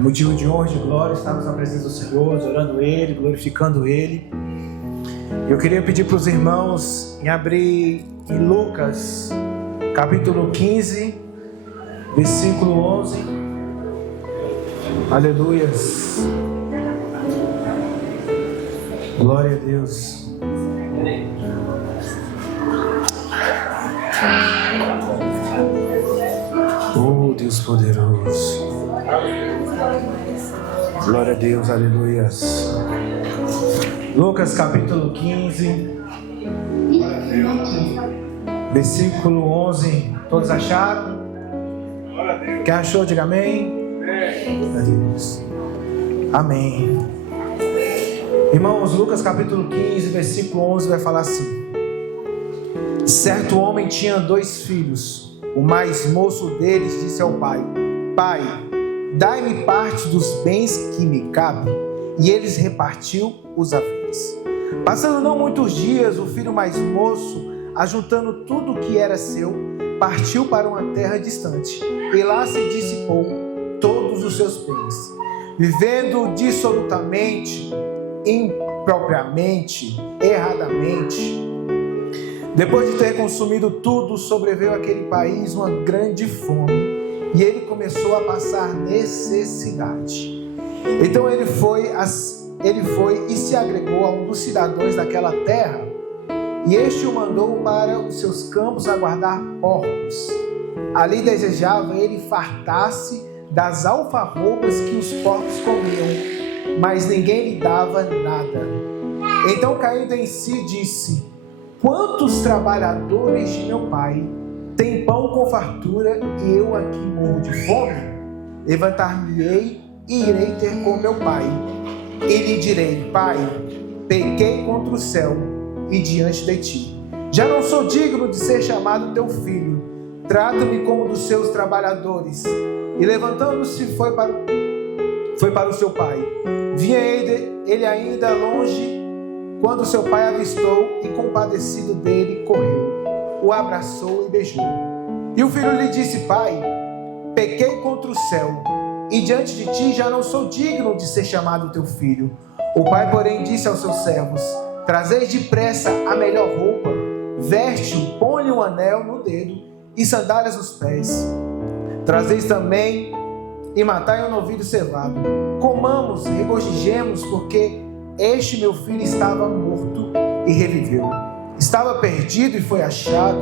motivo de honra e de glória estarmos na presença do Senhor, adorando Ele, glorificando Ele. Eu queria pedir para os irmãos em abrir em Lucas, capítulo 15, versículo 11. Aleluias. Glória a Deus. Oh, Deus poderoso. Glória a Deus, aleluias. Lucas capítulo 15, versículo 11. Todos acharam? Quem achou, diga amém. Glória a Deus. Amém. Irmãos, Lucas capítulo 15, versículo 11 vai falar assim: certo homem tinha 2 filhos. O mais moço deles disse ao pai: Pai, dai-me parte dos bens que me cabem. E eles repartiu os haveres. Passando não muitos dias, o filho mais moço, ajuntando tudo o que era seu, partiu para uma terra distante, e lá se dissipou todos os seus bens, vivendo dissolutamente, impropriamente, erradamente. Depois de ter consumido tudo, sobreveio àquele país uma grande fome, e ele começou a passar necessidade. Então ele foi e se agregou a um dos cidadãos daquela terra, e este o mandou para os seus campos a guardar porcos. Ali desejava ele fartar-se das alfarrobas que os porcos comiam, mas ninguém lhe dava nada. Então, caindo em si, disse: quantos trabalhadores de meu pai têm pão com fartura e eu aqui morro de fome? Levantar-me-ei e irei ter com meu pai, e lhe direi: Pai, pequei contra o céu e diante de ti. Já não sou digno de ser chamado teu filho. Trata-me como dos seus trabalhadores. E levantando-se foi para o seu pai. Vinha ele ainda longe, quando seu pai avistou, e compadecido dele, correu, o abraçou e beijou. E o filho lhe disse: Pai, pequei contra o céu e diante de ti já não sou digno de ser chamado teu filho. O pai, porém, disse aos seus servos: trazeis depressa a melhor roupa, veste-o, põe-lhe um anel no dedo e sandálias nos pés. Trazeis também e matai um novilho cevado. Comamos, regozijemos, porque este meu filho estava morto e reviveu. Estava perdido e foi achado.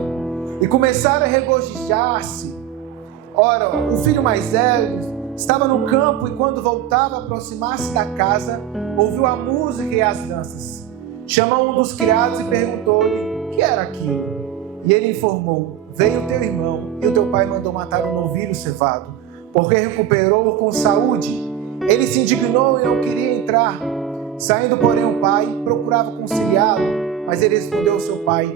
E começaram a regozijar-se. Ora, o filho mais velho estava no campo, e quando voltava a aproximar-se da casa, ouviu a música e as danças. Chamou um dos criados e perguntou-lhe o que era aquilo. E ele informou: veio teu irmão, e o teu pai mandou matar um novilho cevado, porque recuperou-o com saúde. Ele se indignou e não queria entrar. Saindo, porém, o pai procurava conciliá-lo, mas ele respondeu ao seu pai: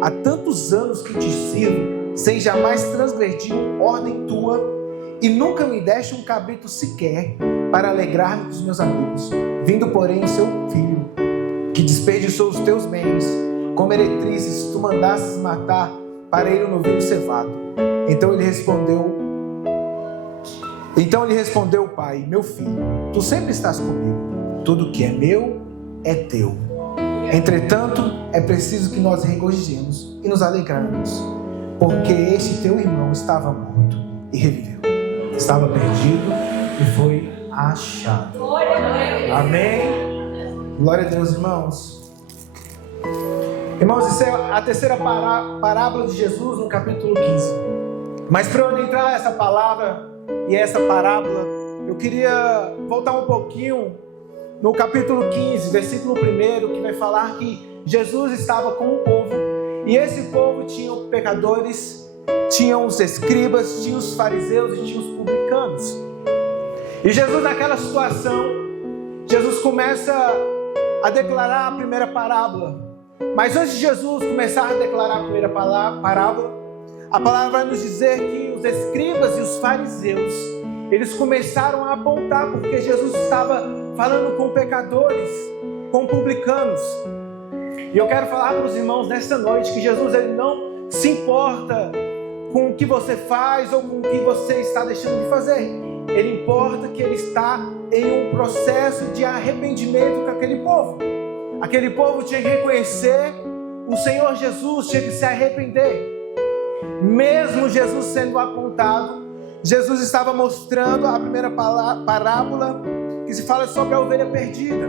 há tantos anos que te sirvo, sem jamais transgredir ordem tua, e nunca me deste um cabrito sequer para alegrar-me com os meus amigos. Vindo, porém, o seu filho, que desperdiçou os teus bens com meretrizes, tu mandastes matar para ele um novilho cevado. Então lhe respondeu o pai: meu filho, tu sempre estás comigo. Tudo que é meu é teu. Entretanto, é preciso que nós regozijemos e nos alegrarmos, porque este teu irmão estava morto e reviveu. Estava perdido e foi achado. Amém? Glória a Deus, irmãos. Irmãos, isso é a terceira parábola de Jesus no capítulo 15. Mas para eu adentrar essa palavra e essa parábola, eu queria voltar um pouquinho no capítulo 15, versículo 1, que vai falar que Jesus estava com o povo, e esse povo tinha pecadores, tinham os escribas, tinha os fariseus e tinha os publicanos. E Jesus, naquela situação, Jesus começa a declarar a primeira parábola. Mas antes de Jesus começar a declarar a primeira parábola, a palavra vai nos dizer que os escribas e os fariseus, eles começaram a apontar, porque Jesus estava falando com pecadores, com publicanos. E eu quero falar para os irmãos nessa noite que Jesus, ele não se importa com o que você faz ou com o que você está deixando de fazer. ele importa que ele está em um processo de arrependimento com aquele povo. Aquele povo tinha que reconhecer o Senhor Jesus, tinha que se arrepender. Mesmo Jesus sendo apontado, Jesus estava mostrando a primeira parábola que se fala sobre a ovelha perdida.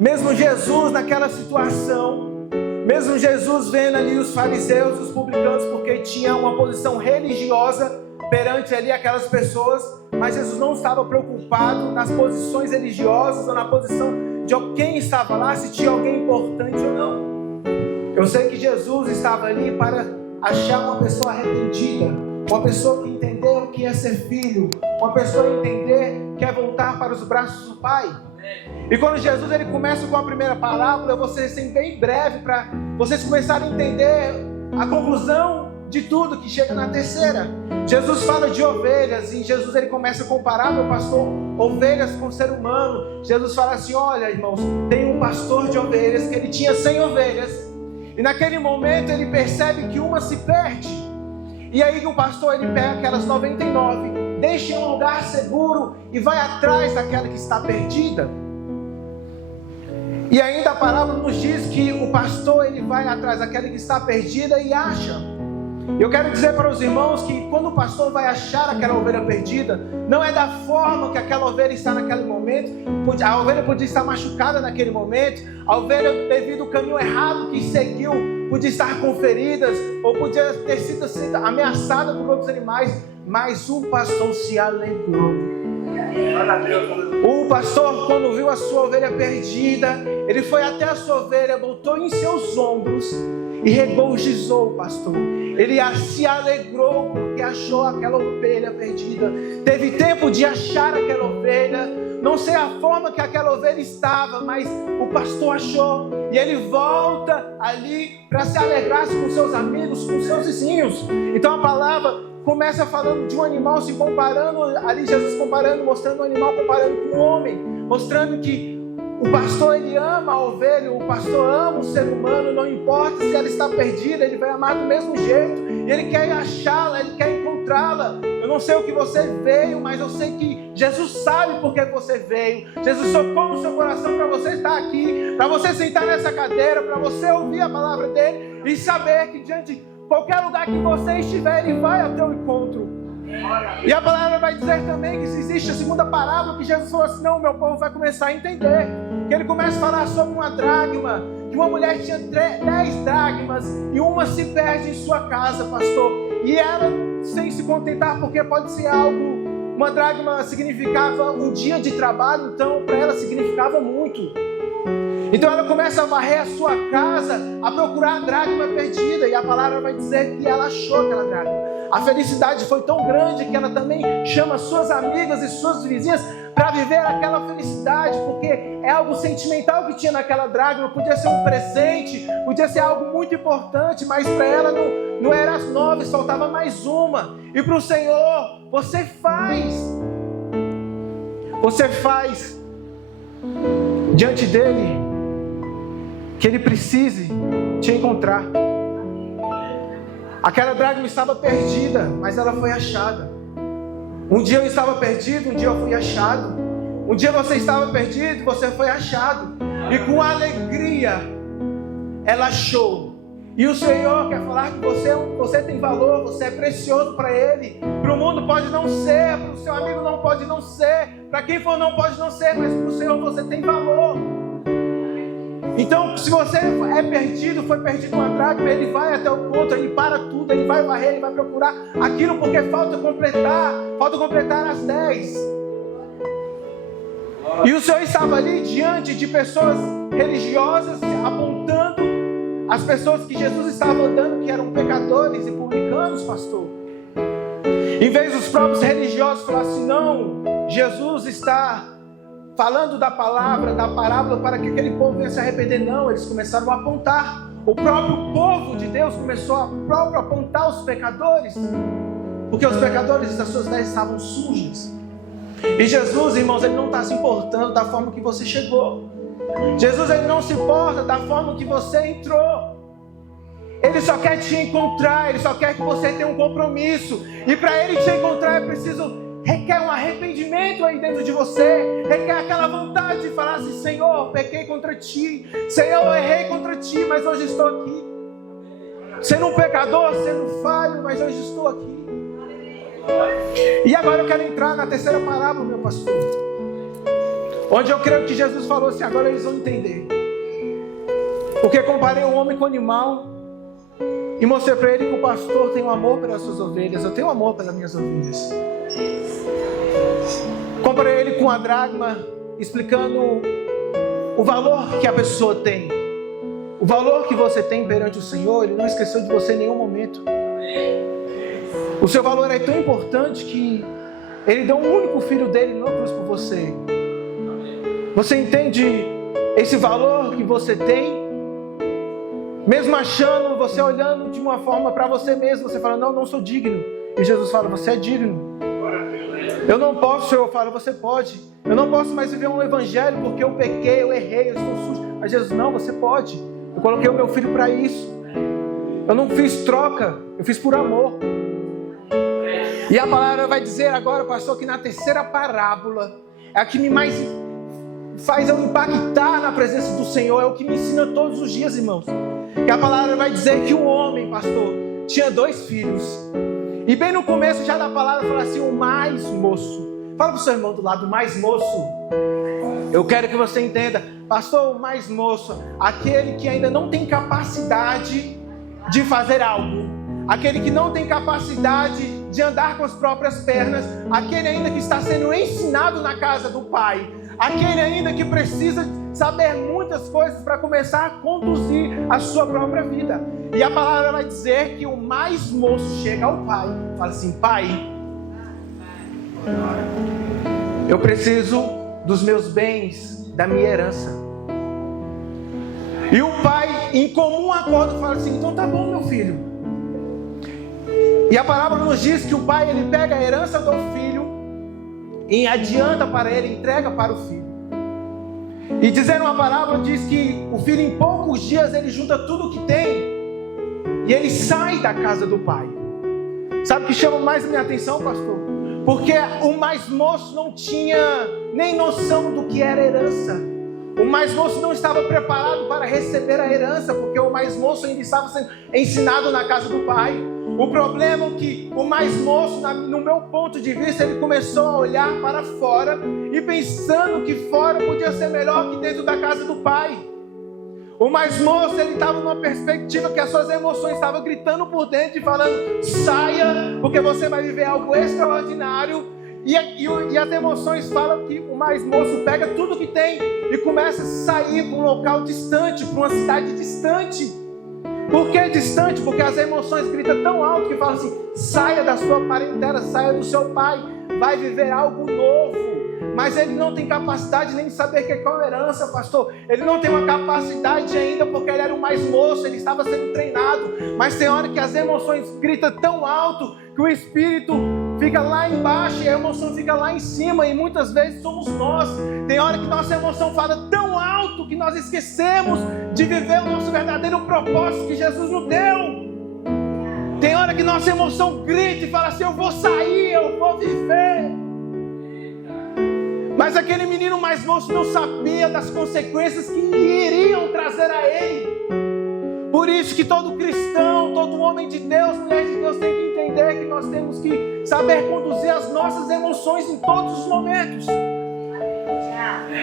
Mesmo Jesus naquela situação, mesmo Jesus vendo ali os fariseus e os publicanos, porque tinha uma posição religiosa perante ali aquelas pessoas, mas Jesus não estava preocupado nas posições religiosas ou na posição de quem estava lá, se tinha alguém importante ou não. Eu sei que Jesus estava ali para achar uma pessoa arrependida, uma pessoa que entendeu o que é ser filho, uma pessoa que entender que é voltar para os braços do Pai. E quando Jesus ele começa com a primeira parábola, eu vou ser assim, bem breve para vocês começarem a entender a conclusão de tudo que chega na terceira. Jesus fala de ovelhas e Jesus ele começa a comparar, meu pastor, ovelhas com ser humano. Jesus fala assim, olha irmãos, tem um pastor de ovelhas que ele tinha 100 ovelhas e naquele momento ele percebe que uma se perde. E aí o pastor ele pega aquelas 99, deixa em um lugar seguro e vai atrás daquela que está perdida. E ainda a palavra nos diz que o pastor ele vai atrás daquela que está perdida e acha. Eu quero dizer para os irmãos que quando o pastor vai achar aquela ovelha perdida, não é da forma que aquela ovelha está naquele momento. A ovelha podia estar machucada naquele momento, a ovelha devido ao caminho errado que seguiu, podia estar com feridas, ou podia ter sido ameaçada por outros animais, mas o pastor se alegrou. O pastor, quando viu a sua ovelha perdida, ele foi até a sua ovelha, botou em seus ombros e regozijou o pastor. Ele se alegrou porque achou aquela ovelha perdida. Teve tempo de achar aquela ovelha. Não sei a forma que aquela ovelha estava, mas o pastor achou. E ele volta ali para se alegrar com seus amigos, com seus vizinhos. Então a palavra começa falando de um animal se comparando, ali Jesus comparando, mostrando o animal comparando com o homem, mostrando que o pastor ele ama a ovelha, o pastor ama o ser humano, não importa se ela está perdida, ele vai amar do mesmo jeito, e ele quer achá-la, ele quer encontrá-la. Eu não sei o que você veio, mas eu sei que Jesus sabe por que você veio. Jesus tocou no seu coração para você estar aqui, para você sentar nessa cadeira, para você ouvir a palavra dele e saber que diante de qualquer lugar que você estiver, ele vai ao teu encontro. E a palavra vai dizer também que se existe a segunda parábola, que Jesus falou assim, não, meu povo vai começar a entender. Que ele começa a falar sobre uma dracma, que uma mulher tinha 10 dracmas e uma se perde em sua casa, pastor. E ela, sem se contentar, porque pode ser algo, uma dracma significava um dia de trabalho, então para ela significava muito. Então ela começa a varrer a sua casa, a procurar a dracma perdida, e a palavra vai dizer que ela achou aquela dracma. A felicidade foi tão grande que ela também chama suas amigas e suas vizinhas para viver aquela felicidade, porque é algo sentimental que tinha naquela dracma. Podia ser um presente, podia ser algo muito importante, mas para ela não era as 9, faltava mais uma. E para o Senhor, você faz diante dele que ele precise te encontrar. Aquela dracma estava perdida, mas ela foi achada. Um dia eu estava perdido, um dia eu fui achado. Um dia você estava perdido, você foi achado. E com alegria, ela achou. E o Senhor quer falar que você tem valor, você é precioso para Ele. Para o mundo pode não ser, para o seu amigo não pode não ser, para quem for não pode não ser, mas para o Senhor você tem valor. Então, se você é perdido, foi perdido uma dracma, ele vai até o ponto, ele para tudo, ele vai varrer, ele vai procurar aquilo, porque falta completar as 10. E o Senhor estava ali diante de pessoas religiosas, apontando as pessoas que Jesus estava andando, que eram pecadores e publicanos, pastor. Em vez dos próprios religiosos falar assim, não, Jesus está falando da palavra, da parábola, para que aquele povo venha se arrepender. Não, eles começaram a apontar. O próprio povo de Deus começou a apontar os pecadores, porque os pecadores das suas 10 estavam sujos. E Jesus, irmãos, ele não está se importando da forma que você chegou. Jesus, ele não se importa da forma que você entrou. Ele só quer te encontrar, ele só quer que você tenha um compromisso. E para ele te encontrar é preciso requer um arrependimento aí dentro de você, requer aquela vontade de falar assim: Senhor, pequei contra Ti, Senhor, eu errei contra Ti, mas hoje estou aqui. Sendo um pecador, sendo falho, mas hoje estou aqui. E agora eu quero entrar na terceira parábola, meu pastor, onde eu creio que Jesus falou assim: agora eles vão entender. Porque comparei o homem com o animal e mostrei para ele que o pastor tem um amor pelas suas ovelhas. Eu tenho amor pelas minhas ovelhas. Comparei ele com a dracma, explicando o valor que a pessoa tem. O valor que você tem perante o Senhor. Ele não esqueceu de você em nenhum momento. O seu valor é tão importante que Ele deu um único filho dele na cruz por você. Você entende esse valor que você tem? Mesmo achando, você olhando de uma forma para você mesmo, você fala: não sou digno. E Jesus fala: você é digno. Eu não posso, Senhor. Eu falo: você pode. Eu não posso mais viver um evangelho porque eu pequei, eu errei, eu estou sujo. Mas Jesus: não, você pode. Eu coloquei o meu filho para isso. Eu não fiz troca, eu fiz por amor. E a palavra vai dizer agora, pastor, que na terceira parábola é a que me mais faz eu impactar na presença do Senhor, é o que me ensina todos os dias, irmãos. Que a palavra vai dizer que o homem, pastor, tinha 2 filhos. E bem no começo já da palavra fala assim: o mais moço. Fala para o seu irmão do lado: o mais moço. Eu quero que você entenda, pastor, o mais moço, aquele que ainda não tem capacidade de fazer algo, aquele que não tem capacidade de andar com as próprias pernas, aquele ainda que está sendo ensinado na casa do Pai, aquele ainda que precisa saber muitas coisas para começar a conduzir a sua própria vida. E a palavra vai dizer que o mais moço chega ao pai, fala assim: Pai, eu preciso dos meus bens, da minha herança. E o pai, em comum acordo, fala assim: então tá bom, meu filho. E a parábola nos diz que o pai, ele pega a herança do filho e adianta para ele, entrega para o filho. E dizendo uma parábola, diz que o filho em poucos dias ele junta tudo o que tem e ele sai da casa do pai. Sabe o que chama mais a minha atenção, pastor? Porque o mais moço não tinha nem noção do que era herança. O mais moço não estava preparado para receber a herança, porque o mais moço ainda estava sendo ensinado na casa do pai. O problema é que o mais moço, no meu ponto de vista, ele começou a olhar para fora e pensando que fora podia ser melhor que dentro da casa do pai. O mais moço, ele estava numa perspectiva que as suas emoções estavam gritando por dentro e falando: saia, porque você vai viver algo extraordinário. E as emoções falam que o mais moço pega tudo que tem e começa a sair para um local distante, para uma cidade distante. Por que distante? Porque as emoções gritam tão alto que falam assim: saia da sua parentela, saia do seu pai, vai viver algo novo. Mas ele não tem capacidade nem de saber que é qual herança, pastor. Ele não tem uma capacidade ainda porque ele era o mais moço, ele estava sendo treinado. Mas tem hora que as emoções gritam tão alto que o espírito fica lá embaixo e a emoção fica lá em cima. E muitas vezes somos nós. Tem hora que nossa emoção fala tão alto que nós esquecemos de viver o nosso verdadeiro propósito que Jesus nos deu. Tem hora que nossa emoção grita e fala assim: eu vou sair, eu vou viver. Mas aquele menino mais moço não sabia das consequências que iriam trazer a ele. Por isso que todo cristão, todo homem de Deus, mulher de Deus, tem que entender que nós temos que saber conduzir as nossas emoções em todos os momentos.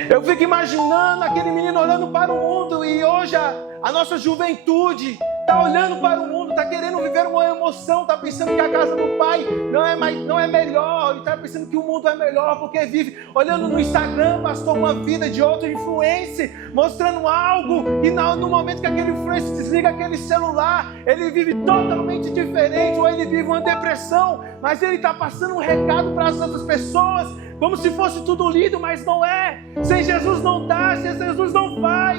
Eu fico imaginando aquele menino olhando para o mundo, e hoje a nossa juventude está olhando para o mundo, está querendo viver uma emoção, está pensando que a casa do pai não é melhor, está pensando que o mundo é melhor porque vive olhando no Instagram, pastor, uma vida de outro influencer, mostrando algo, e no momento que aquele influencer desliga aquele celular, ele vive totalmente diferente, ou ele vive uma depressão, mas ele está passando um recado para as outras pessoas, como se fosse tudo lindo, mas não é. Sem Jesus não dá, sem Jesus não vai.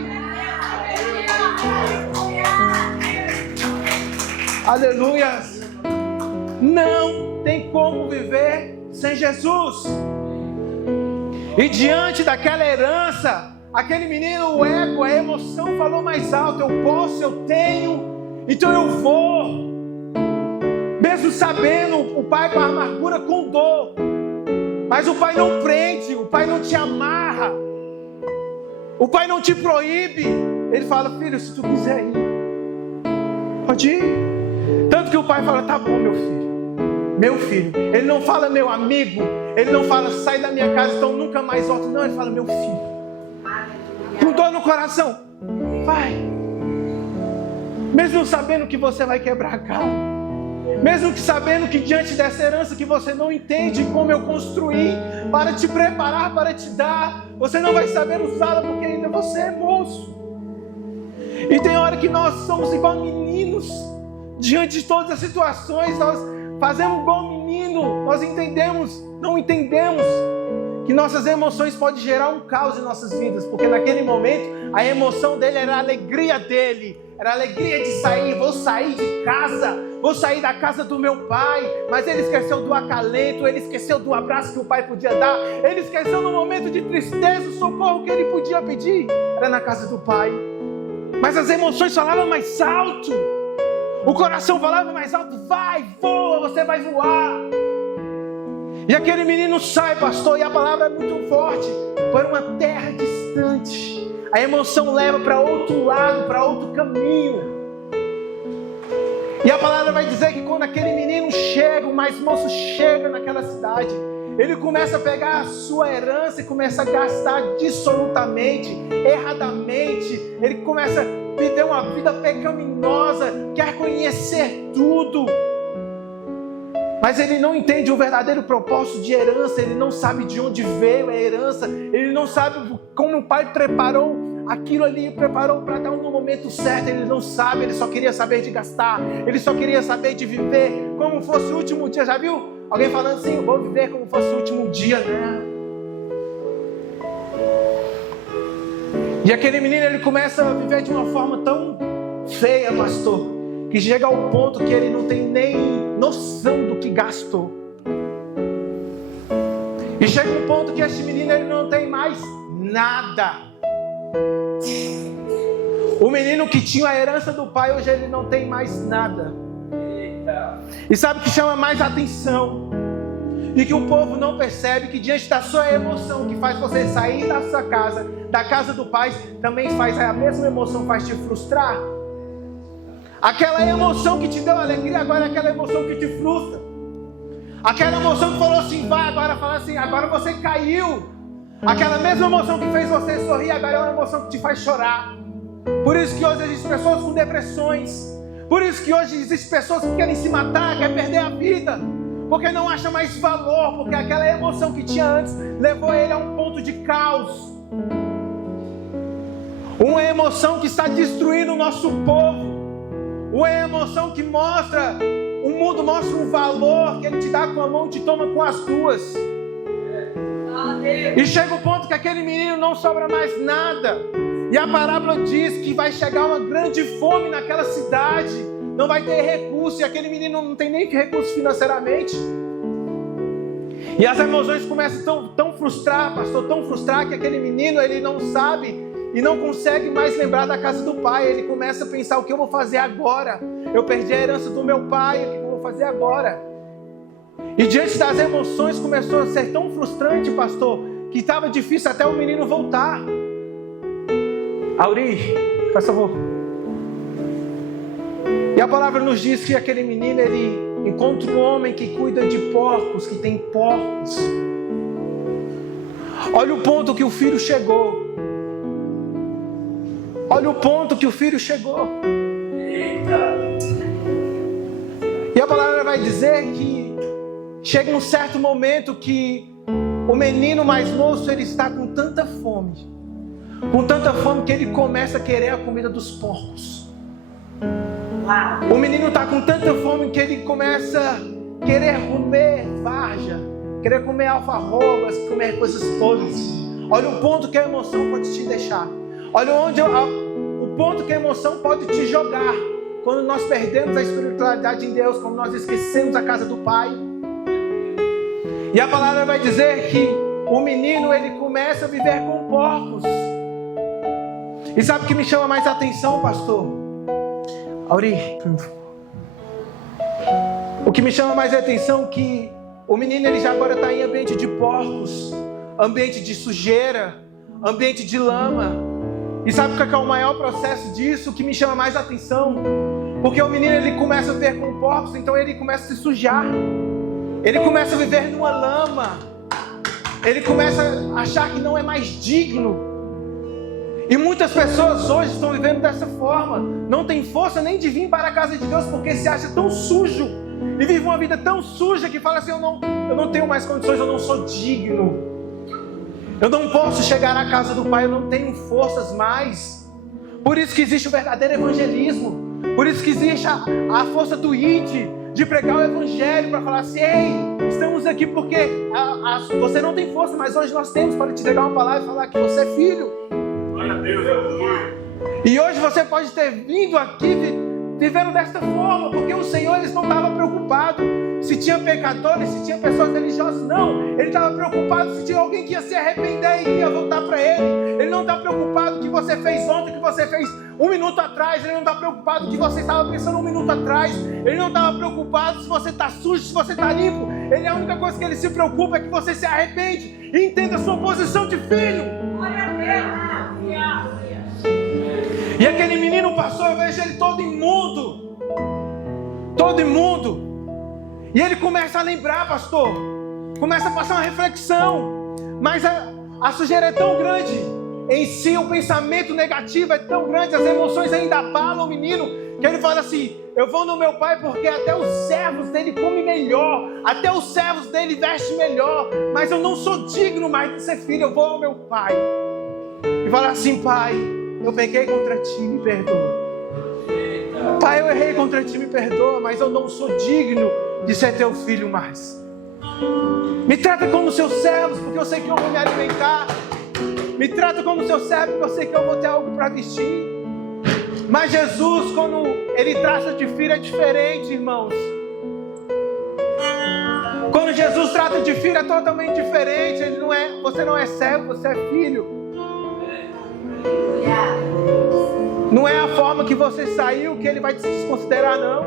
Aleluia! Não tem como viver sem Jesus. E diante daquela herança, aquele menino, o ego, a emoção falou mais alto: eu posso, eu tenho, então eu vou. Mesmo sabendo, o pai com a amargura, com dor, Mas o Pai não prende, o Pai não te amarra, o Pai não te proíbe. Ele fala: filho, se tu quiser ir, pode ir. Tanto que o Pai fala: tá bom, meu filho. Meu filho. Ele não fala meu amigo, ele não fala sai da minha casa, então nunca mais volto. Não, ele fala meu filho. Com dor no coração, vai. Mesmo sabendo que você vai quebrar a cara, mesmo que sabendo que diante dessa herança que você não entende como eu construí para te preparar, para te dar, você não vai saber usá-la porque ainda você é moço. E tem hora que nós somos igual meninos diante de todas as situações. Nós fazemos igual menino, nós não entendemos que nossas emoções podem gerar um caos em nossas vidas, porque naquele momento a emoção dele era a alegria dele, era a alegria de sair. Vou sair de casa, vou sair da casa do meu pai. Mas ele esqueceu do acalento, ele esqueceu do abraço que o pai podia dar, ele esqueceu no momento de tristeza o socorro que ele podia pedir, era na casa do pai. Mas as emoções falavam mais alto, o coração falava mais alto: vai, voa, você vai voar. E aquele menino sai, pastor, e a palavra é muito forte, para uma terra distante. A emoção leva para outro lado, para outro caminho. E a palavra vai dizer que quando aquele menino chega, o mais moço chega naquela cidade, ele começa a pegar a sua herança e começa a gastar dissolutamente, erradamente. Ele começa a viver uma vida pecaminosa, quer conhecer tudo. Mas ele não entende o verdadeiro propósito de herança, ele não sabe de onde veio a herança, ele não sabe como o pai preparou aquilo ali, preparou para dar no momento certo. Ele não sabe, ele só queria saber de gastar, ele só queria saber de viver como fosse o último dia. Já viu alguém falando assim: eu vou viver como fosse o último dia, né? E aquele menino, ele começa a viver de uma forma tão feia, pastor, que chega ao ponto que ele não tem nem noção do que gastou. E chega um ponto que este menino, ele não tem mais nada. O menino que tinha a herança do pai, hoje ele não tem mais nada. E sabe o que chama mais atenção? E que o povo não percebe que diante da sua emoção que faz você sair da sua casa, da casa do pai, também faz a mesma emoção, faz te frustrar. Aquela emoção que te deu alegria, agora é aquela emoção que te frustra. Aquela emoção que falou assim, vai, agora fala assim, agora você caiu. Aquela mesma emoção que fez você sorrir, agora é uma emoção que te faz chorar. Por isso que hoje existem pessoas com depressões. Por isso que hoje existem pessoas que querem se matar, querem perder a vida, porque não acham mais valor, porque aquela emoção que tinha antes levou ele a um ponto de caos. Uma emoção que está destruindo o nosso povo. Uma emoção que mostra, o mundo mostra um valor que ele te dá com a mão e te toma com as duas. E chega o ponto que aquele menino não sobra mais nada. E a parábola diz que vai chegar uma grande fome naquela cidade. Não vai ter recurso. E aquele menino não tem nem recurso financeiramente. E as emoções começam tão frustrar, pastor, tão frustrar, que aquele menino, ele não sabe e não consegue mais lembrar da casa do pai. Ele começa a pensar, o que eu vou fazer agora? Eu perdi a herança do meu pai, o que eu vou fazer agora? E diante das emoções começou a ser tão frustrante, pastor, que estava difícil até o menino voltar. Auri, faz favor. E a palavra nos diz que aquele menino, ele encontra um homem que cuida de porcos, que tem porcos. Olha o ponto que o filho chegou. Olha o ponto que o filho chegou. E a palavra vai dizer que chega um certo momento que o menino mais moço, ele está com tanta fome que ele começa a querer a comida dos porcos. O menino está com tanta fome que ele começa a querer comer varja, querer comer alfarrobas, comer coisas todas. Olha o ponto que a emoção pode te deixar. Olha o ponto que a emoção pode te jogar quando nós perdemos a espiritualidade em Deus, quando nós esquecemos a casa do Pai. E a palavra vai dizer que o menino, ele começa a viver com porcos. E sabe o que me chama mais atenção, pastor? Auri, o que me chama mais atenção é que O menino ele já agora está em ambiente de porcos, ambiente de sujeira, ambiente de lama. E sabe o que é o maior processo disso? O que me chama mais atenção? Porque o menino ele começa a viver com porcos, então ele começa a se sujar. Ele começa a viver numa lama. Ele começa a achar que não é mais digno. E muitas pessoas hoje estão vivendo dessa forma. Não tem força nem de vir para a casa de Deus porque se acha tão sujo. E vive uma vida tão suja que fala assim, eu não tenho mais condições, eu não sou digno. Eu não posso chegar à casa do Pai, eu não tenho forças mais. Por isso que existe o verdadeiro evangelismo. Por isso que existe a força do ID, de pregar o evangelho, para falar assim, ei, estamos aqui porque você não tem força, mas hoje nós temos para te entregar uma palavra e falar que você é filho. Glória a Deus, aleluia. E hoje você pode ter vindo aqui vivendo desta forma, porque o Senhor eles não estava preocupado se tinha pecadores, se tinha pessoas religiosas, não. Ele estava preocupado se tinha alguém que ia se arrepender e ia voltar para Ele. Ele não está preocupado com o que você fez ontem, o que você fez 1 minuto atrás. Ele não está preocupado com o que você estava pensando 1 minuto atrás. Ele não estava preocupado se você está sujo, se você está limpo. A única coisa que Ele se preocupa é que você se arrepende e entenda a sua posição de filho. E aquele menino passou, eu vejo ele todo imundo. Todo imundo. E ele começa a lembrar, pastor. Começa a passar uma reflexão. Mas a sujeira é tão grande. Em si o pensamento negativo é tão grande. As emoções ainda abalam o menino. Que ele fala assim, eu vou no meu pai porque até os servos dele comem melhor. Até os servos dele vestem melhor. Mas eu não sou digno mais de ser filho. Eu vou ao meu pai. E fala assim, pai, eu pequei contra ti, me perdoa. Pai, eu errei contra ti, me perdoa, mas eu não sou digno de ser teu filho mais. Me trata como seus servos, porque eu sei que eu vou me alimentar. Me trata como seu servo, porque eu sei que eu vou ter algo para vestir. Mas Jesus, quando Ele trata de filho, é diferente, irmãos. Quando Jesus trata de filho, é totalmente diferente. Você não é servo, você é filho. Não é a forma que você saiu que Ele vai te desconsiderar, não.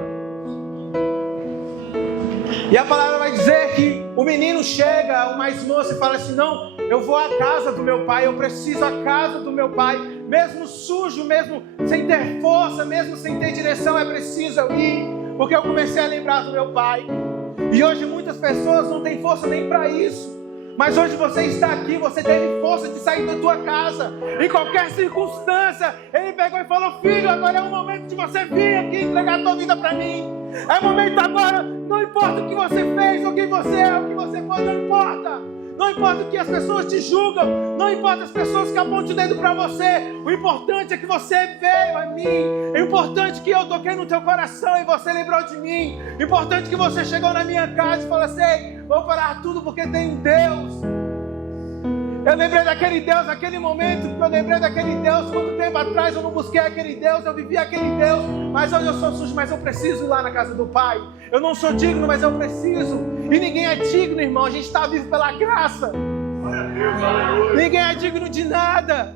E a palavra vai dizer que o menino chega, o mais moço, e fala assim, não, eu vou à casa do meu pai, eu preciso à casa do meu pai, mesmo sujo, mesmo sem ter força, mesmo sem ter direção, é preciso eu ir, porque eu comecei a lembrar do meu pai. E hoje muitas pessoas não têm força nem para isso. Mas hoje você está aqui, você teve força de sair da tua casa. Em qualquer circunstância, Ele pegou e falou, filho, agora é o momento de você vir aqui entregar a tua vida para mim. É o momento agora, não importa o que você fez, o que você é, o que você foi, não importa. Não importa o que as pessoas te julgam, não importa as pessoas que apontam o dedo para você. O importante é que você veio a mim. O importante é que eu toquei no teu coração e você lembrou de mim. O importante é que você chegou na minha casa e falou assim, vou parar tudo porque tem um Deus. Eu lembrei daquele Deus, naquele momento, eu lembrei daquele Deus. Quanto tempo atrás eu não busquei aquele Deus, eu vivi aquele Deus. Mas hoje eu sou sujo, mas eu preciso ir lá na casa do Pai. Eu não sou digno, mas eu preciso. E ninguém é digno, irmão, a gente está vivo pela graça. Ninguém é digno de nada.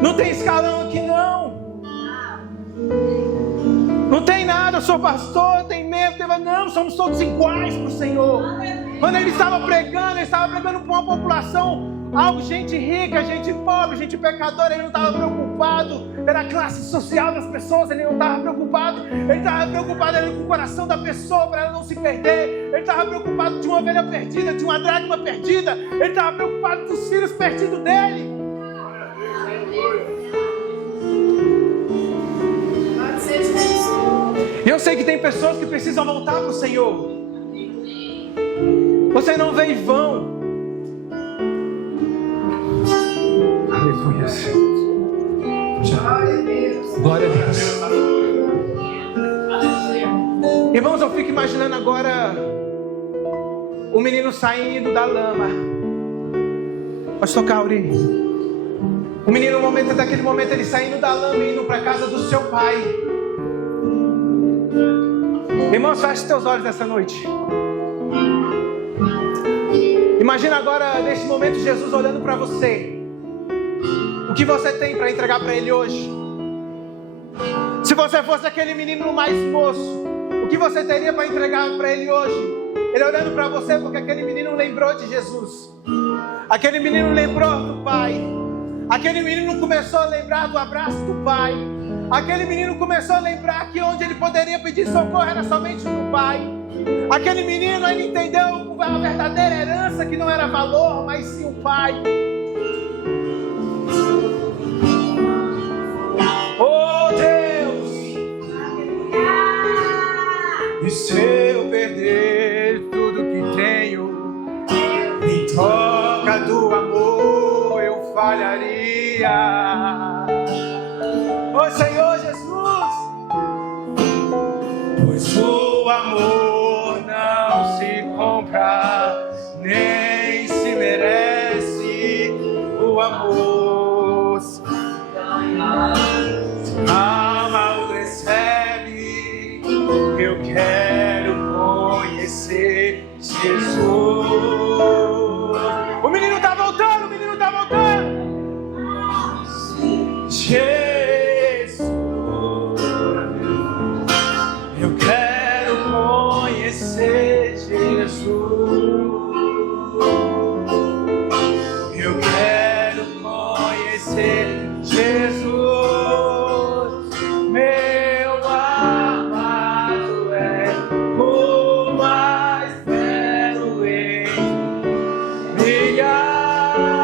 Não tem escalão aqui não. Não tem nada, eu sou pastor, tem medo, não, somos todos iguais para o Senhor. Quando ele estava pregando para uma população, gente rica, gente pobre, gente pecadora. Ele não estava preocupado pela classe social das pessoas, ele não estava preocupado. Ele estava preocupado com o coração da pessoa, para ela não se perder. Ele estava preocupado de uma ovelha perdida, de uma dracma perdida. Ele estava preocupado dos filhos perdidos dele. E eu sei que tem pessoas que precisam voltar para o Senhor. Você não veio em vão. Aleluia. Glória a Deus. Irmãos, eu fico imaginando agora o menino saindo da lama. Pastor Cauri. O menino, naquele momento, ele saindo da lama e indo para a casa do seu pai. Irmãos, feche teus olhos nessa noite. Imagina agora, neste momento, Jesus olhando para você. O que você tem para entregar para Ele hoje? Se você fosse aquele menino mais moço, o que você teria para entregar para Ele hoje? Ele olhando para você porque aquele menino lembrou de Jesus. Aquele menino lembrou do Pai. Aquele menino começou a lembrar do abraço do Pai. Aquele menino começou a lembrar que onde ele poderia pedir socorro era somente no Pai. Aquele menino, ele entendeu a verdadeira herança, que não era valor, mas sim o Pai. Oh Deus! E se eu perder tudo que tenho, em troca do amor eu falharia. Oh Senhor Jesus! Pois o amor não se compra, nem se merece. O amor se ama, o recebe. Eu quero conhecer Jesus. O menino tá voltando, o menino tá voltando. Jesus, eu quero conhecer Jesus. Eu quero conhecer Jesus. Meu amado é o mais belo em milhares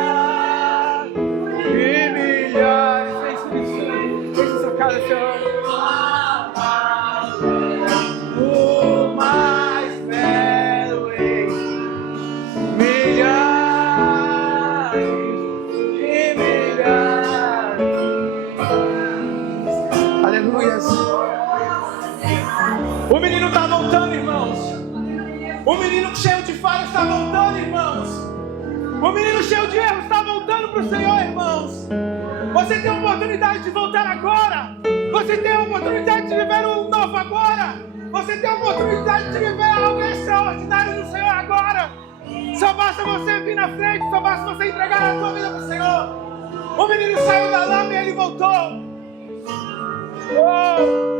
e milhares. Deixa essa cara, Senhor. O mais belo em milhares e milhares. Aleluias. O menino está voltando, irmãos. O menino cheio de falhas está voltando, irmãos. O menino cheio de erros está voltando para o Senhor, irmãos. Você tem a oportunidade de voltar agora. Você tem a oportunidade de viver um novo agora. Você tem a oportunidade de viver algo extraordinário no Senhor agora. Só basta você vir na frente. Só basta você entregar a tua vida para o Senhor. O menino saiu da lama e ele voltou. Oh!